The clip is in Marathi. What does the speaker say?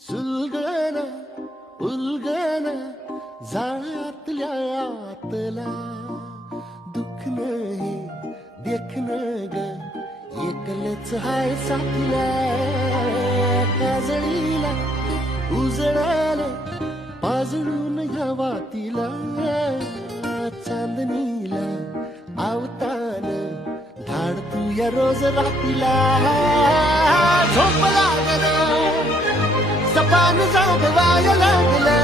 सुलगन उलगन जाळ्यातल्या आतला दुःख नाही देखन ग एकलच हाय साथीला काजळीला उजळाल पाजळून ह्या वातीला चांदणीला आवतान धाड तू या रोज रातीला झोप लागना सपान जागवाय लागला